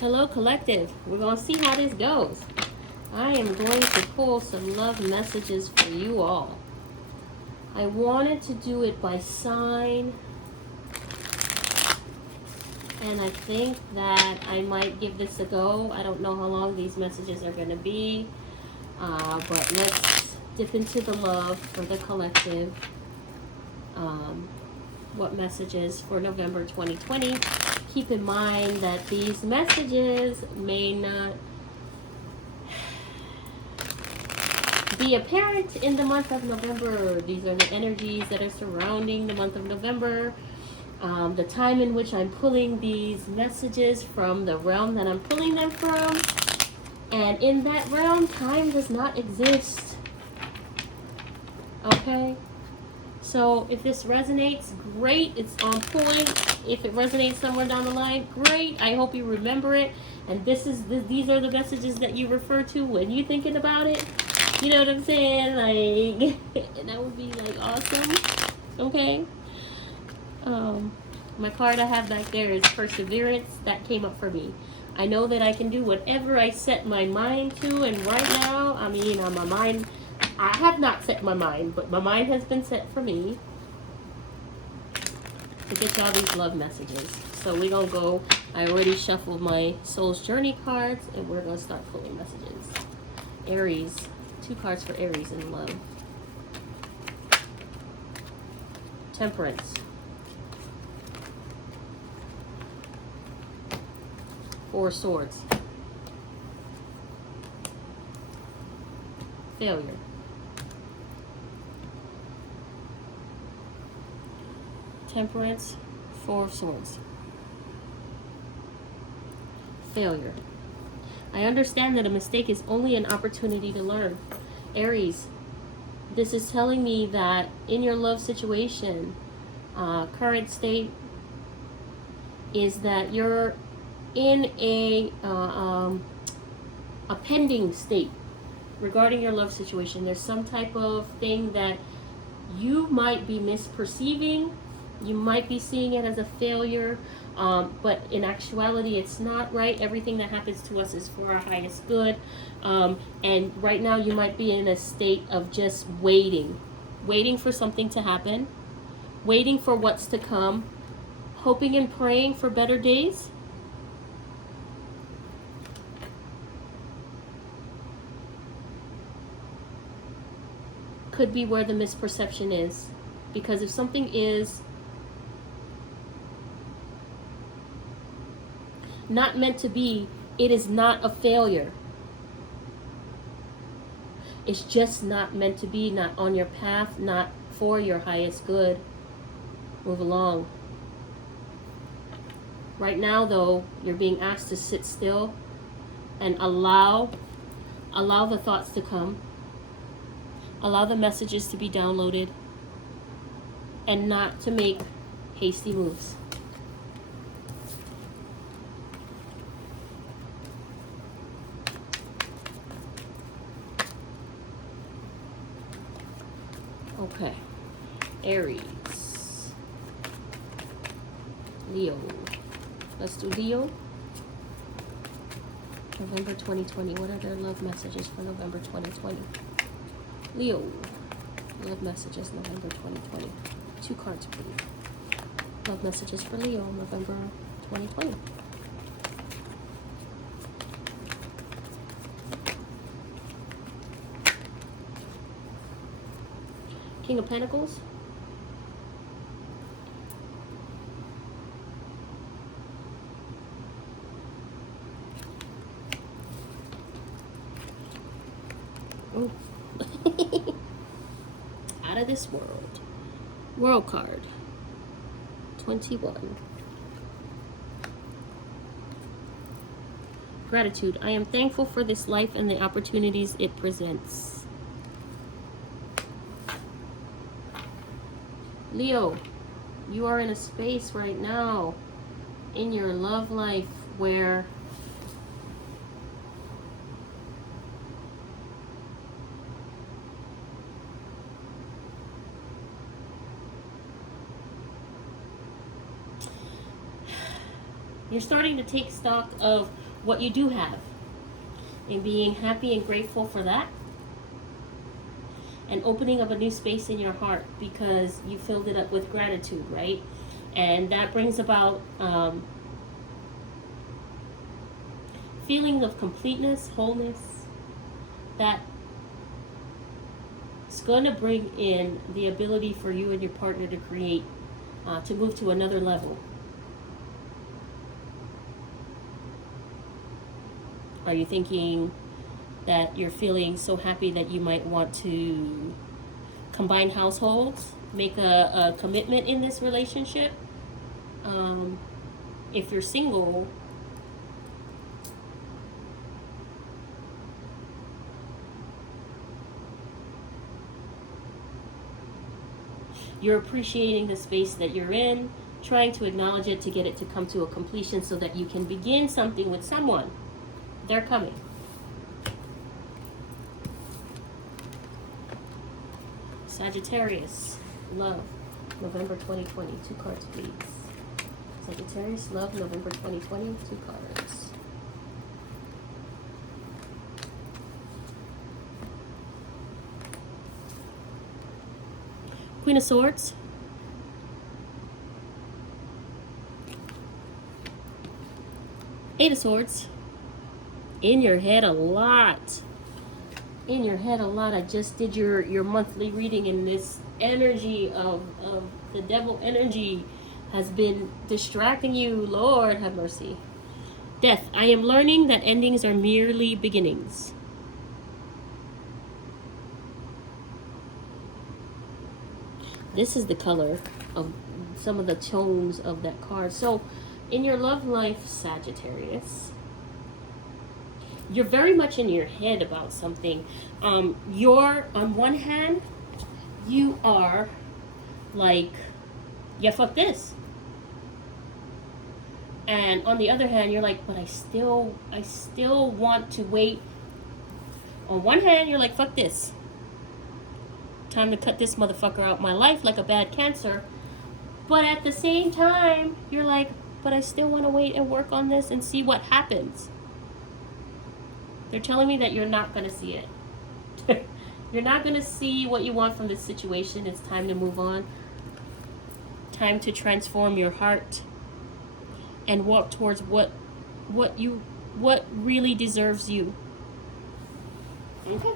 Hello, collective. We're going to see how this goes. I am going to pull some love messages for you all. I wanted to do it by sign, and I think that I might give this a go. I don't know how long these messages are going to be, but let's dip into the love for the collective. What messages for November 2020? Keep in mind that these messages may not be apparent in the month of November. These are the energies that are surrounding the month of November. The time in which I'm pulling these messages from, the realm that I'm pulling them from. And in that realm, time does not exist. Okay? So if this resonates, great. It's on point. If it resonates somewhere down the line, great. I hope you remember it. And these are the messages that you refer to when you're thinking about it. You know what I'm saying? Like, and that would be like awesome. Okay. My card I have back there is Perseverance. That came up for me. I know that I can do whatever I set my mind to, and right now, my mind, I have not set my mind, but my mind has been set for me to get y'all these love messages. So we're going to go, I already shuffled my Soul's Journey cards, and we're going to start pulling messages. Aries, 2 cards for Aries in love. Temperance. 4 swords. Failure. Temperance, 4 swords. Failure. I understand that a mistake is only an opportunity to learn. Aries, this is telling me that in your love situation, current state is that you're in a pending state regarding your love situation. There's some type of thing that you might be misperceiving. You might be seeing it as a failure, but in actuality it's not, right? Everything that happens to us is for our highest good, and right now you might be in a state of just waiting for something to happen, waiting for what's to come, hoping and praying for better days. Could be where the misperception is, because if something is not meant to be, it is not a failure. It's just not meant to be, not on your path, not for your highest good. Move along. Right now, though, you're being asked to sit still and allow the thoughts to come. Allow the messages to be downloaded, and not to make hasty moves. Okay. Aries. Leo. Let's do Leo. November 2020. What are their love messages for November 2020? Leo. Love messages November 2020. 2 cards, please. Love messages for Leo, November 2020. King of Pentacles. Oh. Out of this world. World card. 21. Gratitude. I am thankful for this life and the opportunities it presents. Leo, you are in a space right now in your love life where you're starting to take stock of what you do have and being happy and grateful for that, and opening up a new space in your heart because you filled it up with gratitude, right? And that brings about feeling of completeness, wholeness, that it's going to bring in the ability for you and your partner to create, to move to another level. Are you thinking that you're feeling so happy that you might want to combine households, make a commitment in this relationship? If you're single, you're appreciating the space that you're in, trying to acknowledge it to get it to come to a completion so that you can begin something with someone. They're coming. Sagittarius, love, November 2020. 2 cards, please. Sagittarius, love, November 2020. 2 cards. Queen of Swords. Eight of Swords. In your head a lot. In your head a lot. I just did your monthly reading, and this energy of the devil energy has been distracting you. Lord have mercy. Death. I am learning that endings are merely beginnings. This is the color of some of the tones of that card. So in your love life, Sagittarius, you're very much in your head about something. You're, on one hand, you are like, yeah, fuck this. And on the other hand, you're like, but I still want to wait. On one hand, you're like, fuck this. Time to cut this motherfucker out my life like a bad cancer. But at the same time, you're like, but I still want to wait and work on this and see what happens. They're telling me that you're not going to see it. You're not going to see what you want from this situation. It's time to move on. Time to transform your heart and walk towards what really deserves you. Okay.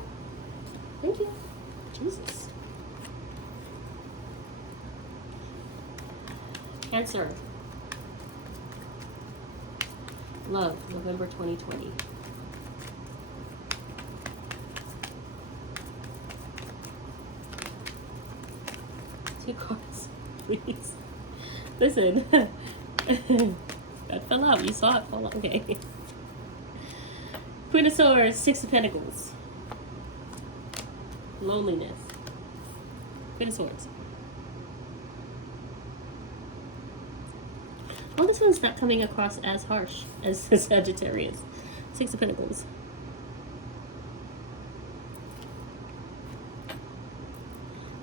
Thank you. Jesus. Cancer. Love, November 2020. Two cards, please. Listen. That fell out. You saw it fall out. Okay. Queen of Swords, 6 of Pentacles. Loneliness. Queen of Swords. Well, this one's not coming across as harsh as Sagittarius. 6 of Pentacles.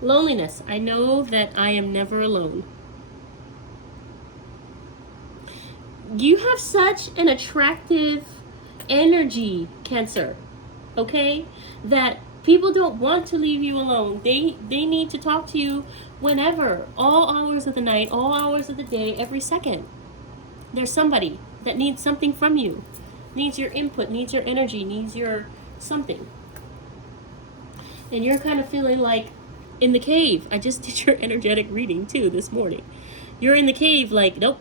Loneliness. I know that I am never alone. You have such an attractive energy, Cancer, okay? That people don't want to leave you alone. They need to talk to you whenever, all hours of the night, all hours of the day, every second. There's somebody that needs something from you, needs your input, needs your energy, needs your something. And you're kind of feeling like in the cave. I just did your energetic reading too this morning. You're in the cave like, nope,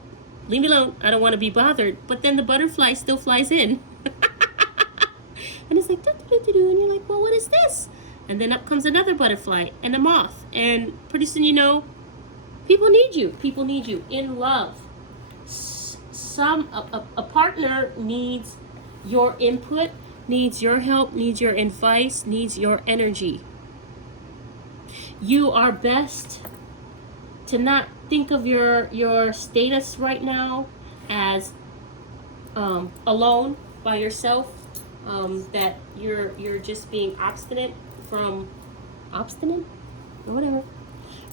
leave me alone. I don't want to be bothered. But then the butterfly still flies in. And it's like, and you're like, well, what is this? And then up comes another butterfly and a moth. And pretty soon you know, people need you. People need you in love. A partner needs your input, needs your help, needs your advice, needs your energy. You are best to not think of your status right now as alone by yourself. That you're just being obstinate or whatever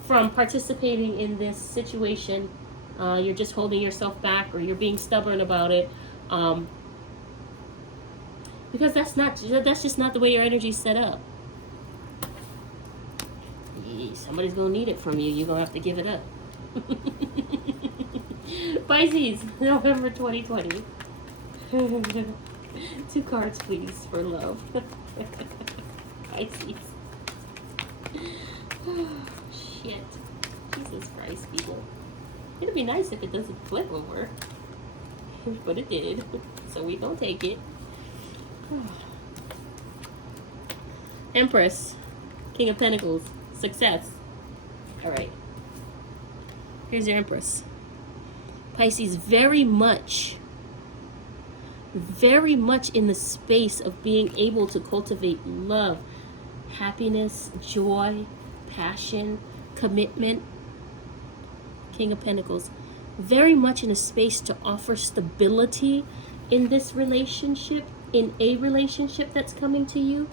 from participating in this situation. You're just holding yourself back, or you're being stubborn about it. Because that's just not the way your energy's set up. Somebody's gonna need it from you. You're gonna have to give it up. Pisces, November 2020. 2 cards, please, for love. Pisces. Oh, shit. Jesus Christ, people. It'd be nice if it doesn't flip over. But it did. So we gonna take it. Empress. King of Pentacles. Success. Alright. Here's your Empress. Pisces, very much in the space of being able to cultivate love, happiness, joy, passion, commitment. King of Pentacles. Very much in a space to offer stability in this relationship, in a relationship that's coming to you.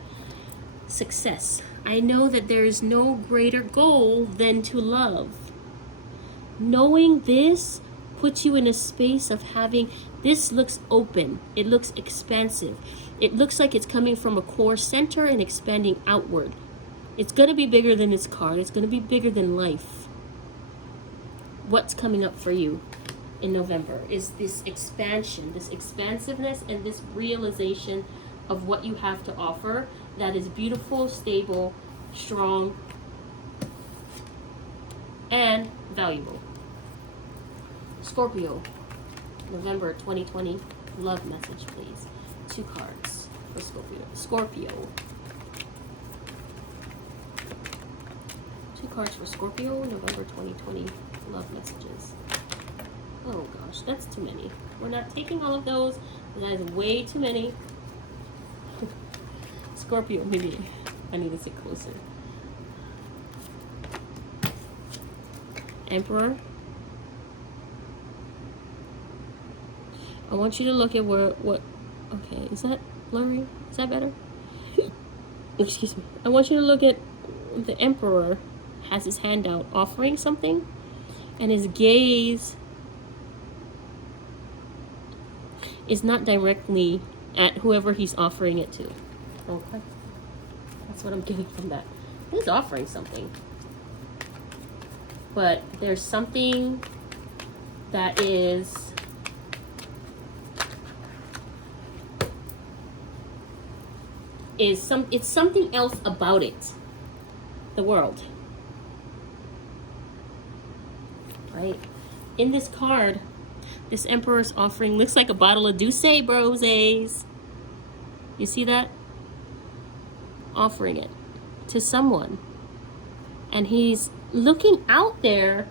Success. I know that there is no greater goal than to love. Knowing this puts you in a space of having, this looks open, it looks expansive, it looks like it's coming from a core center and expanding outward. It's going to be bigger than this card, it's going to be bigger than life. What's coming up for you in November is this expansion, this expansiveness, and this realization of what you have to offer that is beautiful, stable, strong, and valuable. Scorpio, November 2020, love message, please. 2 cards for Scorpio. 2 cards for Scorpio, November 2020, love messages. Oh gosh, that's too many. We're not taking all of those. That is way too many. Scorpio, maybe I need to sit closer. Emperor. I want you to look at okay, is that blurry? Is that better? Excuse me. I want you to look at the Emperor has his hand out offering something, and his gaze is not directly at whoever he's offering it to. Okay. That's what I'm getting from that. He's offering something. But there's something that is it's something else about it. The world. Right? In this card, this Emperor's offering looks like a bottle of Douce Roses. You see that? Offering it to someone. And he's looking out there,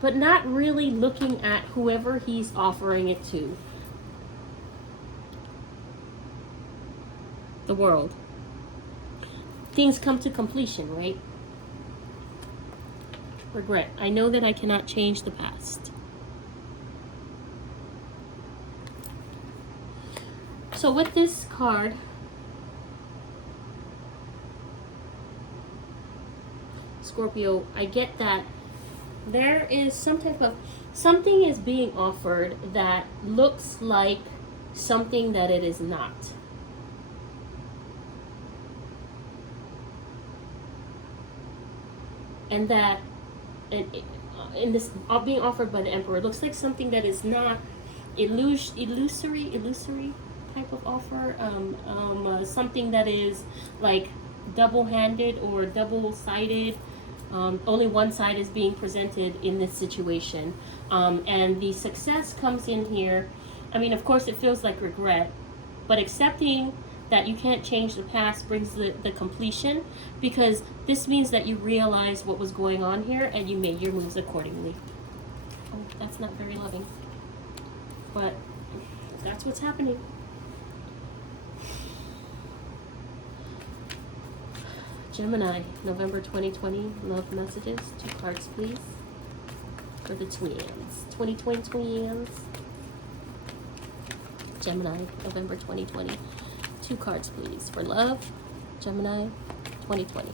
but not really looking at whoever he's offering it to. The world. Things come to completion, right? Regret. I know that I cannot change the past. So with this card, Scorpio, I get that there is some type of, something is being offered that looks like something that it is not. And that in this being offered by the Emperor, it looks like something that is not illusory type of offer, something that is like double-handed or double-sided. Only one side is being presented in this situation, and the success comes in here. I mean, of course it feels like regret, but accepting that you can't change the past brings the completion, because this means that you realize what was going on here and you made your moves accordingly. Oh, that's not very loving, but that's what's happening. Gemini, November 2020, love messages. 2 cards, please, for the twins. 2020 twins. Gemini, November 2020. 2 cards, please, for love. Gemini, 2020.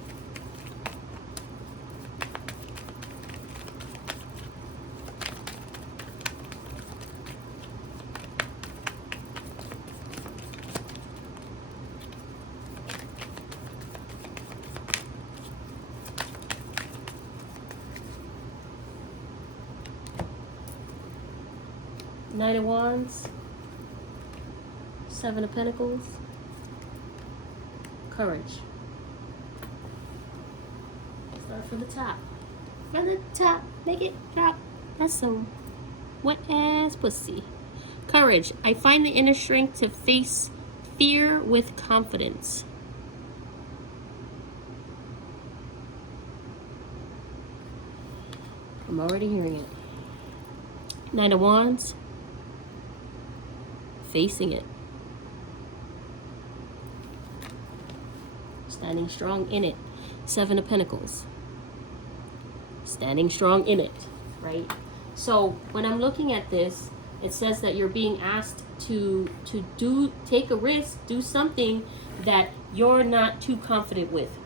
Knight of Wands, Seven of Pentacles, Courage. Start from the top. From the top, make it drop. That's some wet ass pussy. Courage. I find the inner strength to face fear with confidence. I'm already hearing it. Nine of Wands. Facing it. Standing strong in it. Seven of Pentacles. Standing strong in it, right? So when I'm looking at this, it says that you're being asked to take a risk, do something that you're not too confident with.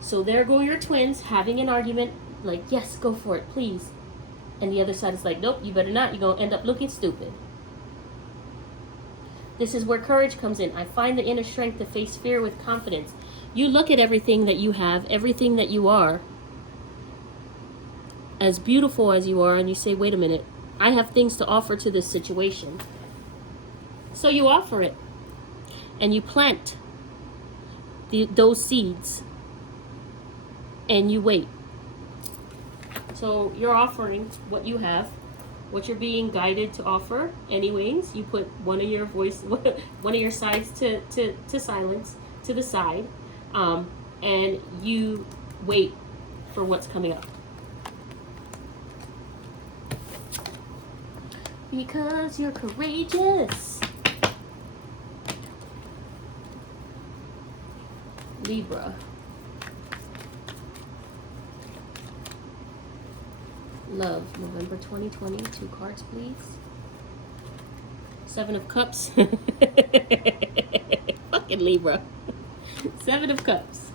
So there go your twins having an argument, like, yes, go for it, please. And the other side is like, nope, you better not. You're going to end up looking stupid. This is where courage comes in. I find the inner strength to face fear with confidence. You look at everything that you have, everything that you are, as beautiful as you are, and you say, wait a minute, I have things to offer to this situation. So you offer it. And you plant those seeds. And you wait. So you're offering what you have, what you're being guided to offer. Anyways, you put one of your sides to silence, to the side, and you wait for what's coming up. Because you're courageous. Libra. Love, November 2020. 2 cards, please. Seven of Cups. Fucking Libra. Seven of Cups.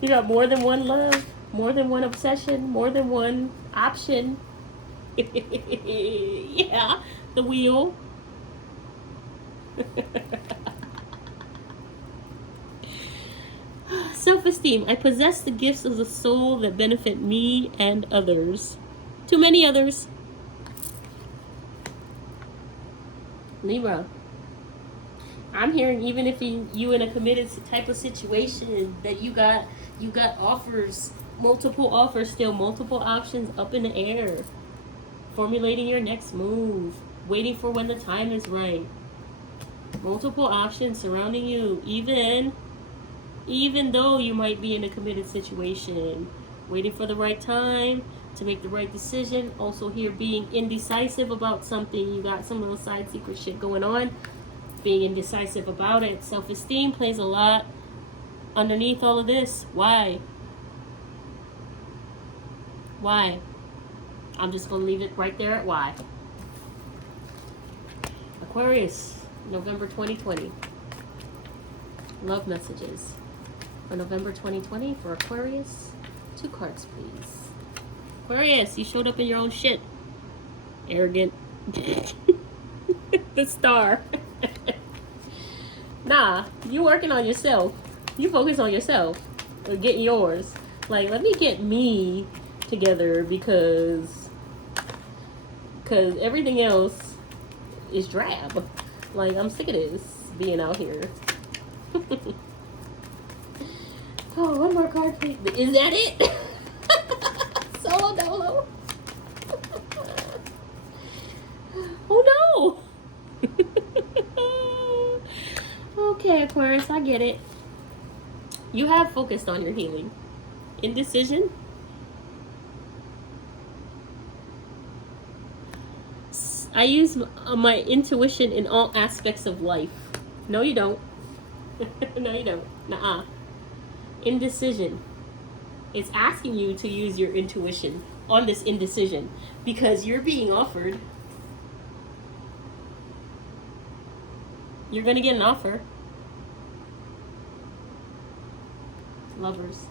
You got more than one love, more than one obsession, more than one option. Yeah, the wheel. Self-esteem. I possess the gifts of the soul that benefit me and others. Too many others. Libra. I'm hearing even if you in a committed type of situation that you got offers, multiple offers still, multiple options up in the air. Formulating your next move. Waiting for when the time is right. Multiple options surrounding you, even though you might be in a committed situation. Waiting for the right time to make the right decision. Also here being indecisive about something. You got some little side secret shit going on. Being indecisive about it. Self-esteem plays a lot underneath all of this. Why? Why? I'm just going to leave it right there at why. Aquarius, November 2020. Love messages for November 2020 for Aquarius. 2 cards, please. Aquarius, you showed up in your own shit. Arrogant. The Star. Nah, you working on yourself. You focus on yourself. Or getting yours. Like, let me get me together because everything else is drab. Like, I'm sick of this being out here. Oh, one more card, please. Is that it? Solo dolo. Oh no. Okay, Aquarius, I get it. You have focused on your healing. Indecision. I use my intuition in all aspects of life. No, you don't. No, you don't. Nuh-uh. Indecision. It's asking you to use your intuition on this indecision because you're being offered. You're going to get an offer. Lovers.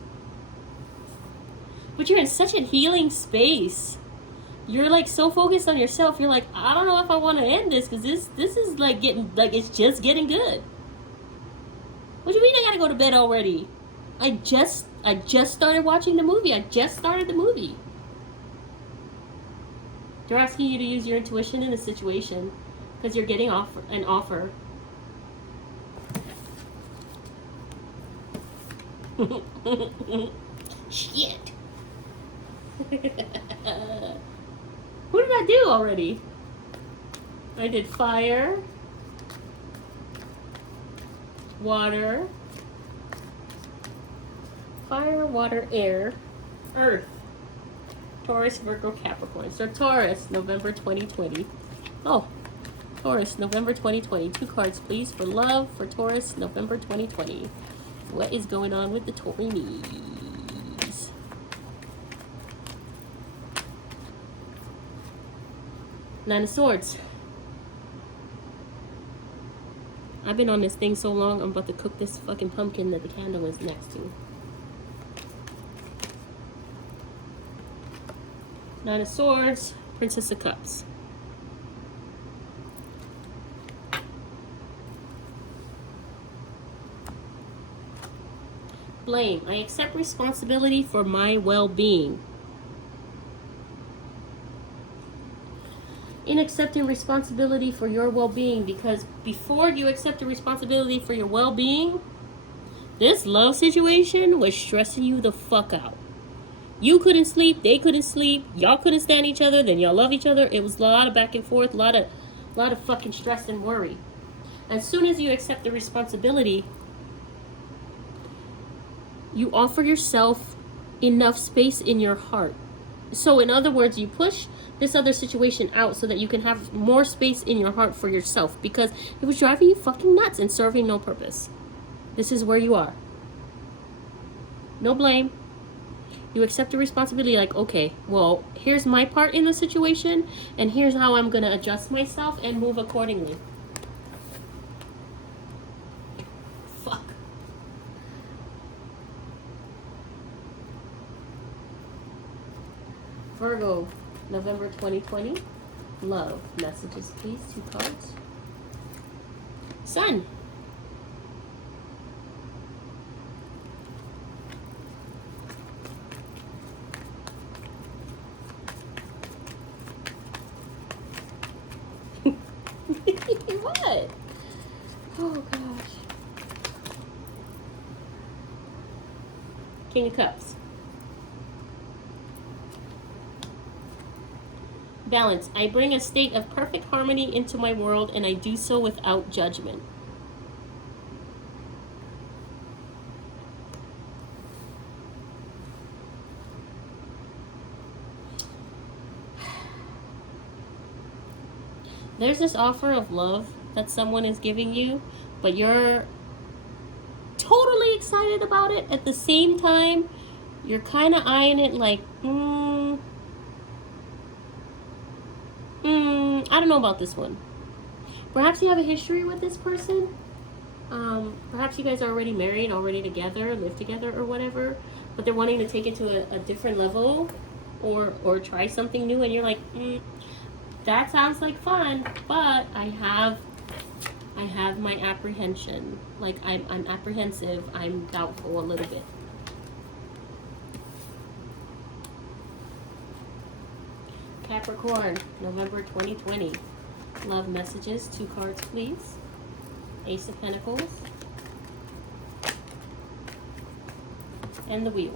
But you're in such a healing space. You're like so focused on yourself. You're like, I don't know if I want to end this because this is like getting, like, it's just getting good. What do you mean I gotta go to bed already? I just I just started watching the movie. I just started the movie. They're asking you to use your intuition in a situation because you're getting an offer. Shit. Who did I do already? I did fire, water, air, earth, Taurus, Virgo, Capricorn. So Taurus, November 2020. Oh, Taurus, November 2020. 2 cards, please, for love for Taurus, November 2020. What is going on with the Taurinese? Nine of Swords. I've been on this thing so long, I'm about to cook this fucking pumpkin that the candle is next to. Nine of Swords, Princess of Cups. Blame. I accept responsibility for my well-being. In accepting responsibility for your well-being, because before you accept the responsibility for your well-being, this love situation was stressing you the fuck out. You couldn't sleep, they couldn't sleep, y'all couldn't stand each other, then y'all love each other. It was a lot of back and forth, a lot of fucking stress and worry. As soon as you accept the responsibility, you offer yourself enough space in your heart. So in other words, you push this other situation out so that you can have more space in your heart for yourself, because it was driving you fucking nuts and serving no purpose. This is where you are. No blame. You accept the responsibility, like, okay, well, here's my part in the situation, and here's how I'm going to adjust myself and move accordingly. Fuck. Virgo, November 2020. Love. Messages, please. 2 cards. Sun. What? Oh gosh. King of Cups. Balance. I bring a state of perfect harmony into my world, and I do so without judgment. There's this offer of love that someone is giving you, but you're totally excited about it. At the same time, you're kind of eyeing it like, I don't know about this one. Perhaps you have a history with this person. Perhaps you guys are already married, already together, live together or whatever, but they're wanting to take it to a different level or try something new, and you're like, that sounds like fun, but I have my apprehension. Like, I'm apprehensive, I'm doubtful a little bit. Capricorn, November 2020. Love messages, 2 cards, please. Ace of Pentacles. And the Wheel.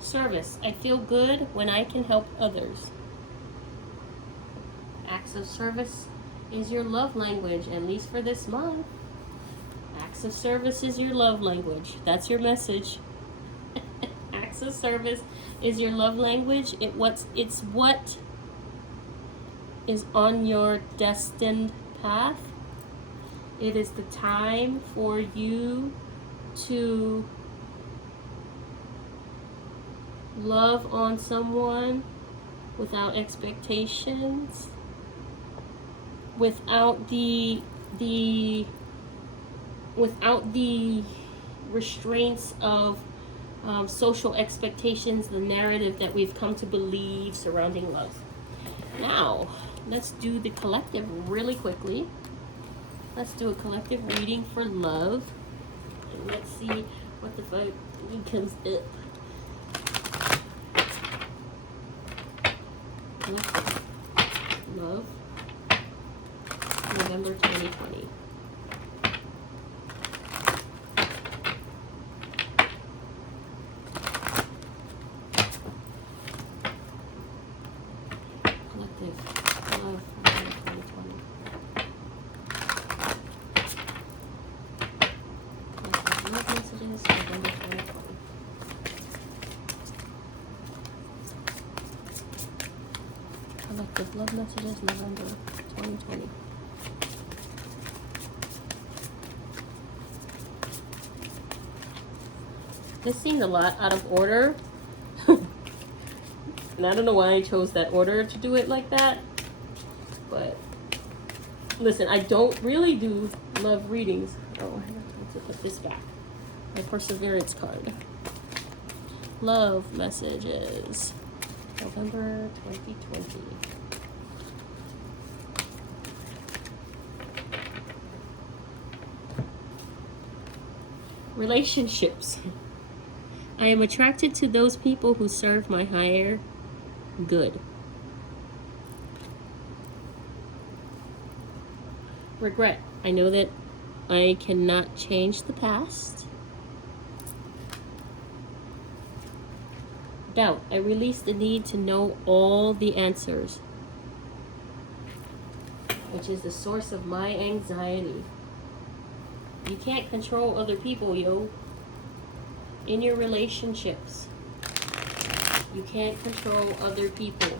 Service. I feel good when I can help others. Acts of service is your love language, at least for this month. Acts of service is your love language. That's your message. Acts of service is your love language. It's what is on your destined path. It is the time for you to love on someone without expectations, without the restraints of social expectations, the narrative that we've come to believe surrounding love. Now, let's do the collective really quickly. Let's do a collective reading for love. And let's see what the fuck comes up. Love. November 2020. Collective love messages, November 2020. This seemed a lot out of order. And I don't know why I chose that order to do it like that. But listen, I don't really do love readings. Oh, I have to put this back. My perseverance card. Love messages. November 2020. Relationships. I am attracted to those people who serve my higher good. Regret. I know that I cannot change the past. Doubt. I release the need to know all the answers, which is the source of my anxiety. You can't control other people, yo. In your relationships, you can't control other people.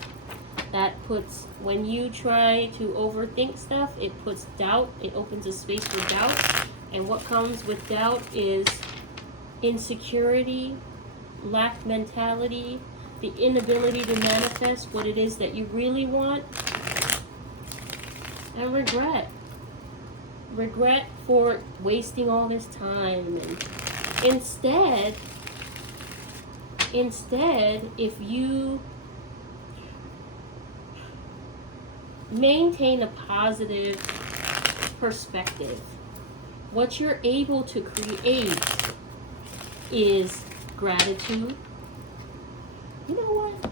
That puts, when you try to overthink stuff, it puts doubt. It opens a space for doubt. And what comes with doubt is insecurity, lack mentality, the inability to manifest what it is that you really want, and regret. Regret for wasting all this time. And instead, if you maintain a positive perspective, what you're able to create is gratitude. You know what?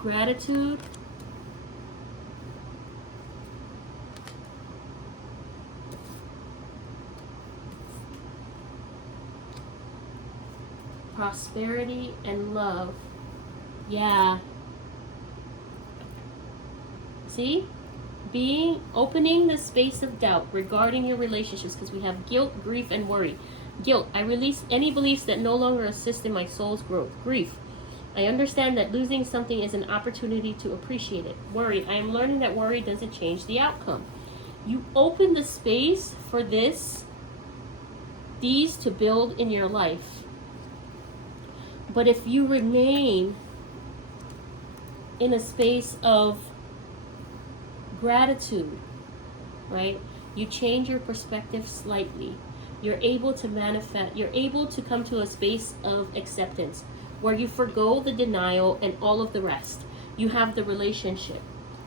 Gratitude. Prosperity and love. Yeah. See? Opening the space of doubt regarding your relationships, because we have guilt, grief, and worry. Guilt. I release any beliefs that no longer assist in my soul's growth. Grief. I understand that losing something is an opportunity to appreciate it. Worry. I am learning that worry doesn't change the outcome. You open the space for these to build in your life. But if you remain in a space of gratitude, right? You change your perspective slightly. You're able to manifest, you're able to come to a space of acceptance where you forgo the denial and all of the rest. You have the relationship.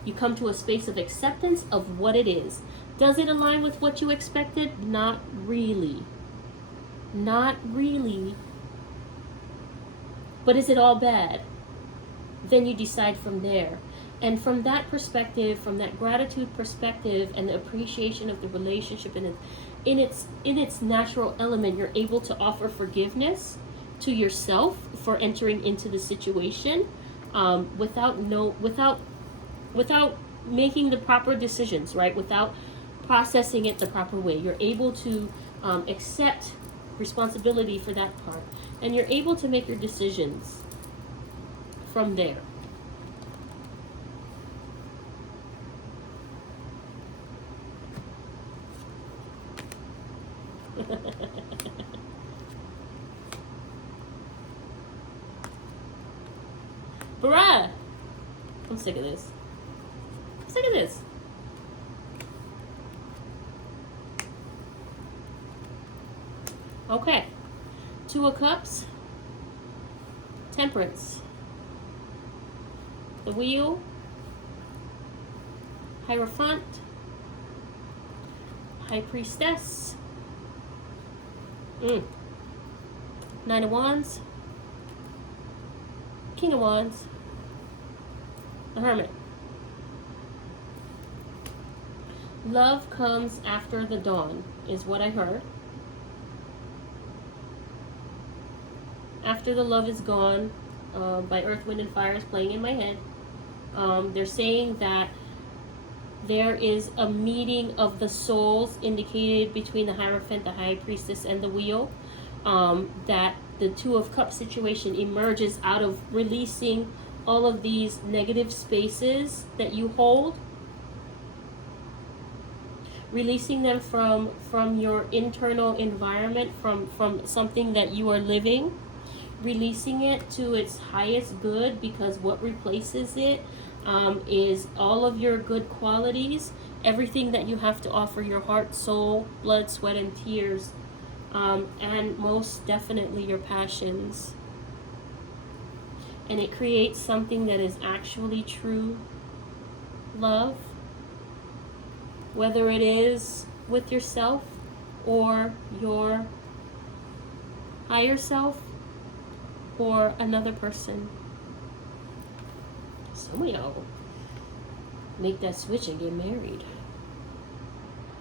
You come to a space of acceptance of what it is. Does it align with what you expected? Not really. Not really. But is it all bad? Then you decide from there. And from that perspective, from that gratitude perspective and the appreciation of the relationship in its natural element, you're able to offer forgiveness to yourself for entering into the situation without making the proper decisions, right? Without processing it the proper way. You're able to accept responsibility for that part. And you're able to make your decisions from there. Bruh! I'm sick of this. I'm sick of this. Okay. 2 of Cups. Temperance. The Wheel. Hierophant. High Priestess. Nine of Wands. King of Wands. The Hermit. Love comes after the dawn, is what I heard. After the love is gone, by Earth, Wind, and Fire is playing in my head. They're saying that there is a meeting of the souls indicated between the Hierophant, the High Priestess, and the Wheel. That the Two of Cups situation emerges out of releasing all of these negative spaces that you hold. Releasing them from your internal environment, from something that you are living. Releasing it to its highest good, because what replaces it is all of your good qualities, everything that you have to offer, your heart, soul, blood, sweat, and tears, and most definitely your passions. And it creates something that is actually true love, whether it is with yourself or your higher self or another person. Some of y'all make that switch and get married.